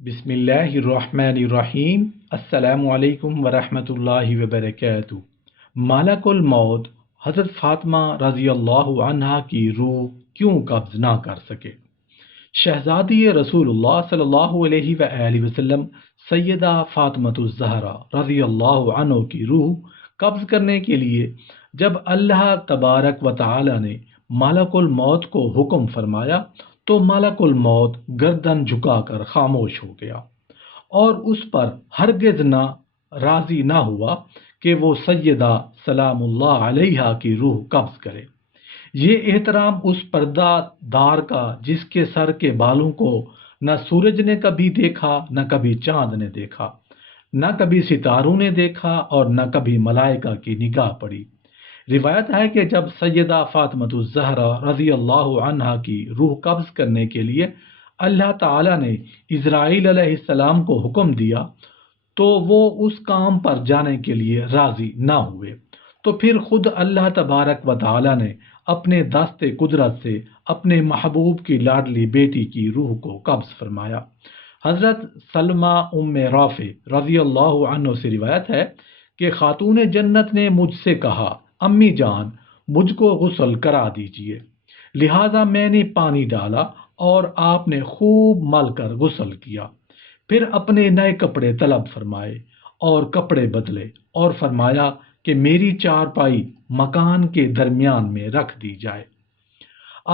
بسم اللہ الرحمن الرحیم۔ السلام علیکم ورحمۃ اللہ وبرکاتہ۔ ملک الموت حضرت فاطمہ رضی اللہ عنہا کی روح کیوں قبض نہ کر سکے؟ شہزادی رسول اللہ صلی اللہ علیہ وآلہ وسلم سیدہ فاطمہ الزہرا رضی اللہ عنہ کی روح قبض کرنے کے لیے جب اللہ تبارک و تعالی نے ملک الموت کو حکم فرمایا تو ملک الموت گردن جھکا کر خاموش ہو گیا اور اس پر ہرگز نہ راضی نہ ہوا کہ وہ سیدہ سلام اللہ علیہا کی روح قبض کرے۔ یہ احترام اس پردہ دار کا جس کے سر کے بالوں کو نہ سورج نے کبھی دیکھا، نہ کبھی چاند نے دیکھا، نہ کبھی ستاروں نے دیکھا اور نہ کبھی ملائکہ کی نگاہ پڑی۔ روایت ہے کہ جب سیدہ فاطمہ الزہرا رضی اللہ عنہا کی روح قبض کرنے کے لیے اللہ تعالی نے اسرائیل علیہ السلام کو حکم دیا تو وہ اس کام پر جانے کے لیے راضی نہ ہوئے، تو پھر خود اللہ تبارک و تعالی نے اپنے دست قدرت سے اپنے محبوب کی لاڈلی بیٹی کی روح کو قبض فرمایا۔ حضرت سلمہ ام رافع رضی اللہ عنہ سے روایت ہے کہ خاتون جنت نے مجھ سے کہا، امی جان مجھ کو غسل کرا دیجئے، لہٰذا میں نے پانی ڈالا اور آپ نے خوب مل کر غسل کیا، پھر اپنے نئے کپڑے طلب فرمائے اور کپڑے بدلے اور فرمایا کہ میری چارپائی مکان کے درمیان میں رکھ دی جائے۔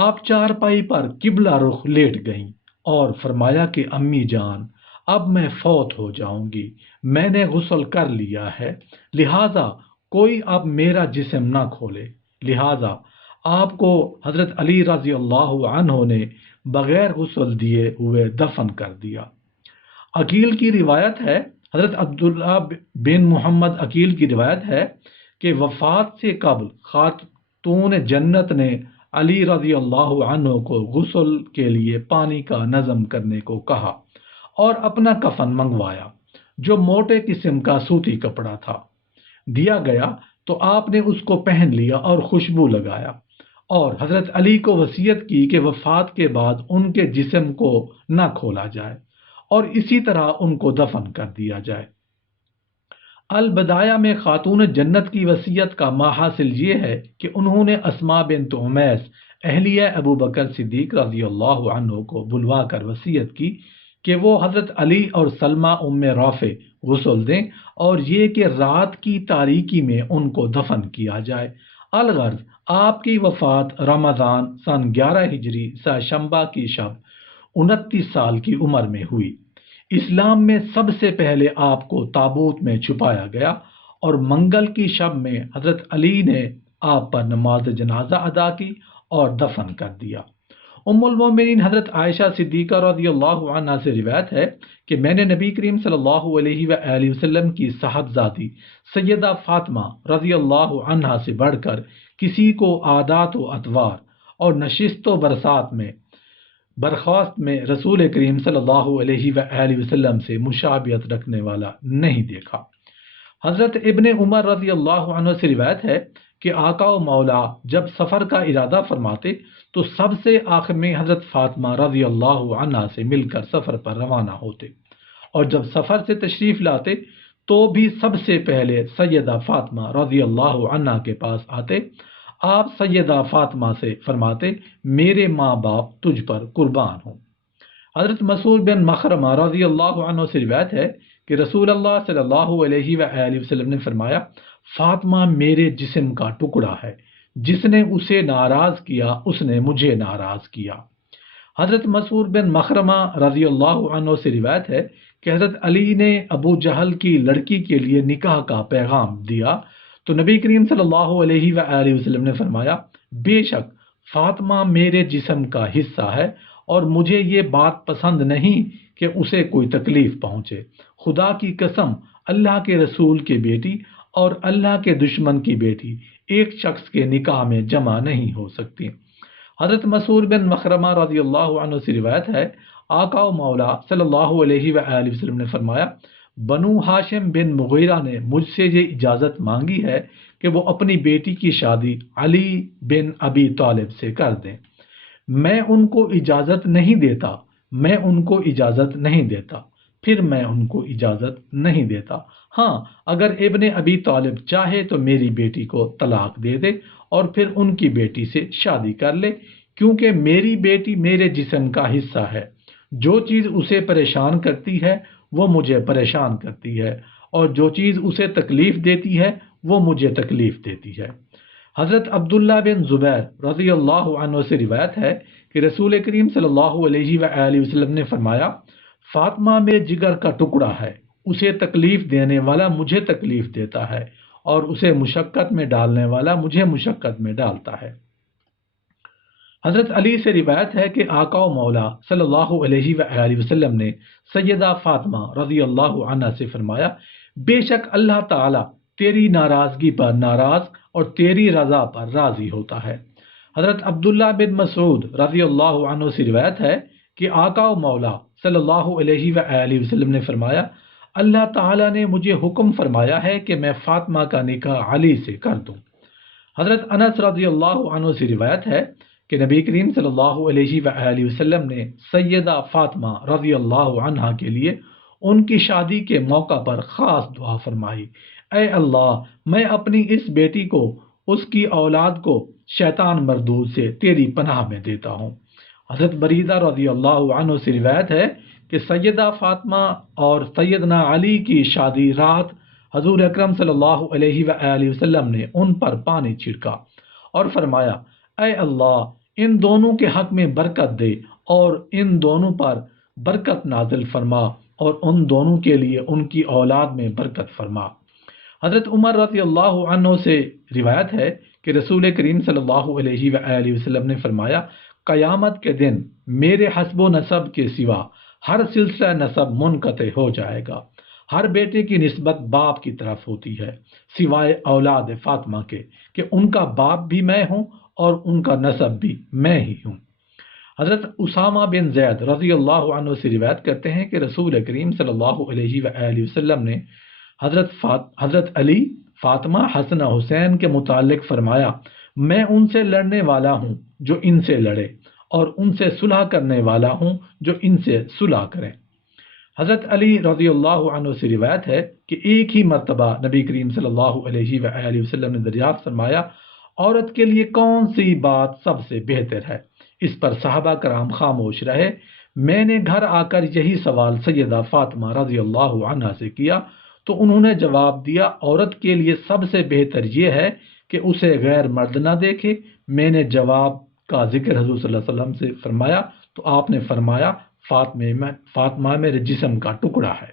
آپ چارپائی پر قبلہ رخ لیٹ گئیں اور فرمایا کہ امی جان اب میں فوت ہو جاؤں گی، میں نے غسل کر لیا ہے، لہٰذا کوئی اب میرا جسم نہ کھولے۔ لہٰذا آپ کو حضرت علی رضی اللہ عنہ نے بغیر غسل دیے ہوئے دفن کر دیا۔ عقیل کی روایت ہے، حضرت عبداللہ بن محمد عقیل کی روایت ہے کہ وفات سے قبل خاتون جنت نے علی رضی اللہ عنہ کو غسل کے لیے پانی کا نظم کرنے کو کہا اور اپنا کفن منگوایا جو موٹے قسم کا سوتی کپڑا تھا۔ دیا گیا تو آپ نے اس کو پہن لیا اور خوشبو لگایا اور حضرت علی کو وصیت کی کہ وفات کے بعد ان کے جسم کو نہ کھولا جائے اور اسی طرح ان کو دفن کر دیا جائے۔ البدایہ میں خاتون جنت کی وصیت کا ماحصل یہ ہے کہ انہوں نے اسماء بنت عمیس اہلیہ ابو بکر صدیق رضی اللہ عنہ کو بلوا کر وصیت کی کہ وہ حضرت علی اور سلمہ ام رافع غسل دیں اور یہ کہ رات کی تاریکی میں ان کو دفن کیا جائے۔ الغرض آپ کی وفات رمضان سن 11 ہجری شنبہ کی شب 29 سال کی عمر میں ہوئی۔ اسلام میں سب سے پہلے آپ کو تابوت میں چھپایا گیا اور منگل کی شب میں حضرت علی نے آپ پر نماز جنازہ ادا کی اور دفن کر دیا۔ ام المومنین حضرت عائشہ صدیقہ رضی اللہ عنہا سے روایت ہے کہ میں نے نبی کریم صلی اللہ علیہ وآلہ وسلم کی صاحبزادی سیدہ فاطمہ رضی اللہ عنہا سے بڑھ کر کسی کو عادات و اطوار اور نشست و برخاست میں رسول کریم صلی اللہ علیہ وآلہ وسلم سے مشابہت رکھنے والا نہیں دیکھا۔ حضرت ابن عمر رضی اللہ عنہ سے روایت ہے کہ آقا و مولا جب سفر کا ارادہ فرماتے تو سب سے آخر میں حضرت فاطمہ رضی اللہ عنہا سے مل کر سفر پر روانہ ہوتے اور جب سفر سے تشریف لاتے تو بھی سب سے پہلے سیدہ فاطمہ رضی اللہ عنہا کے پاس آتے۔ آپ سیدہ فاطمہ سے فرماتے میرے ماں باپ تجھ پر قربان ہوں۔ حضرت مسعود بن مخرمہ رضی اللہ عنہ سے روایت ہے کہ رسول اللہ صلی اللہ علیہ وآلہ وسلم نے فرمایا فاطمہ میرے جسم کا ٹکڑا ہے، جس نے اسے ناراض کیا اس نے مجھے ناراض کیا۔ حضرت مسعود بن مخرمہ رضی اللہ عنہ سے روایت ہے کہ حضرت علی نے ابو جہل کی لڑکی کے لیے نکاح کا پیغام دیا تو نبی کریم صلی اللہ علیہ وآلہ وسلم نے فرمایا بے شک فاطمہ میرے جسم کا حصہ ہے اور مجھے یہ بات پسند نہیں کہ اسے کوئی تکلیف پہنچے۔ خدا کی قسم اللہ کے رسول کی بیٹی اور اللہ کے دشمن کی بیٹی ایک شخص کے نکاح میں جمع نہیں ہو سکتی۔ حضرت مسعود بن مخرمہ رضی اللہ عنہ سے روایت ہے آقا و مولا صلی اللہ علیہ وآلہ وسلم نے فرمایا بنو ہاشم بن مغیرہ نے مجھ سے یہ اجازت مانگی ہے کہ وہ اپنی بیٹی کی شادی علی بن ابی طالب سے کر دیں، میں ان کو اجازت نہیں دیتا پھر میں ان کو اجازت نہیں دیتا۔ ہاں، اگر ابن ابی طالب چاہے تو میری بیٹی کو طلاق دے دے اور پھر ان کی بیٹی سے شادی کر لے، کیونکہ میری بیٹی میرے جسم کا حصہ ہے۔ جو چیز اسے پریشان کرتی ہے وہ مجھے پریشان کرتی ہے، اور جو چیز اسے تکلیف دیتی ہے وہ مجھے تکلیف دیتی ہے۔ حضرت عبداللہ بن زبیر رضی اللہ عنہ سے روایت ہے کہ رسول کریم صلی اللہ علیہ وآلہ وسلم نے فرمایا، فاطمہ میرے جگر کا ٹکڑا ہے، اسے تکلیف دینے والا مجھے تکلیف دیتا ہے، اور اسے مشقت میں ڈالنے والا مجھے مشقت میں ڈالتا ہے۔ حضرت علی سے روایت ہے کہ آقا و مولا صلی اللہ علیہ وآلہ وسلم نے سیدہ فاطمہ رضی اللہ عنہا سے فرمایا، بے شک اللہ تعالیٰ تیری ناراضگی پر ناراض اور تیری رضا پر راضی ہوتا ہے۔ حضرت عبداللہ بن مسعود رضی اللہ عنہ سے روایت ہے کہ آقا و مولا صلی اللہ علیہ وآلہ وسلم نے فرمایا، اللہ تعالیٰ نے مجھے حکم فرمایا ہے کہ میں فاطمہ کا نکاح علی سے کر دوں۔ حضرت انس رضی اللہ عنہ سے روایت ہے کہ نبی کریم صلی اللہ علیہ وآلہ وسلم نے سیدہ فاطمہ رضی اللہ عنہا کے لیے ان کی شادی کے موقع پر خاص دعا فرمائی، اے اللہ، میں اپنی اس بیٹی کو، اس کی اولاد کو شیطان مردود سے تیری پناہ میں دیتا ہوں۔ حضرت بریدہ رضی اللہ عنہ سے روایت ہے کہ سیدہ فاطمہ اور سیدنا علی کی شادی رات حضور اکرم صلی اللہ علیہ وآلہ وسلم نے ان پر پانی چھڑکا اور فرمایا، اے اللہ، ان دونوں کے حق میں برکت دے اور ان دونوں پر برکت نازل فرما اور ان دونوں کے لیے ان کی اولاد میں برکت فرما۔ حضرت عمر رضی اللہ عنہ سے روایت ہے کہ رسول کریم صلی اللہ علیہ وآلہ وسلم نے فرمایا، قیامت کے دن میرے حسب و نسب کے سوا ہر سلسلہ نسب منقطع ہو جائے گا۔ ہر بیٹے کی نسبت باپ کی طرف ہوتی ہے سوائے اولاد فاطمہ کے، کہ ان کا باپ بھی میں ہوں اور ان کا نسب بھی میں ہی ہوں۔ حضرت اسامہ بن زید رضی اللہ عنہ سے روایت کرتے ہیں کہ رسول کریم صلی اللہ علیہ وآلہ وسلم نے حضرت علی، فاطمہ، حسن حسین کے متعلق فرمایا، میں ان سے لڑنے والا ہوں جو ان سے لڑے، اور ان سے صلح کرنے والا ہوں جو ان سے صلح کریں۔ حضرت علی رضی اللہ عنہ سے روایت ہے کہ ایک ہی مرتبہ نبی کریم صلی اللہ علیہ وآلہ وسلم نے دریافت فرمایا، عورت کے لیے کون سی بات سب سے بہتر ہے؟ اس پر صحابہ کرام خاموش رہے۔ میں نے گھر آ کر یہی سوال سیدہ فاطمہ رضی اللہ عنہا سے کیا تو انہوں نے جواب دیا، عورت کے لیے سب سے بہتر یہ ہے کہ اسے غیر مرد نہ دیکھے۔ میں نے جواب کا ذکر حضور صلی اللہ علیہ وسلم سے فرمایا تو آپ نے فرمایا، فاطمہ میرے جسم کا ٹکڑا ہے۔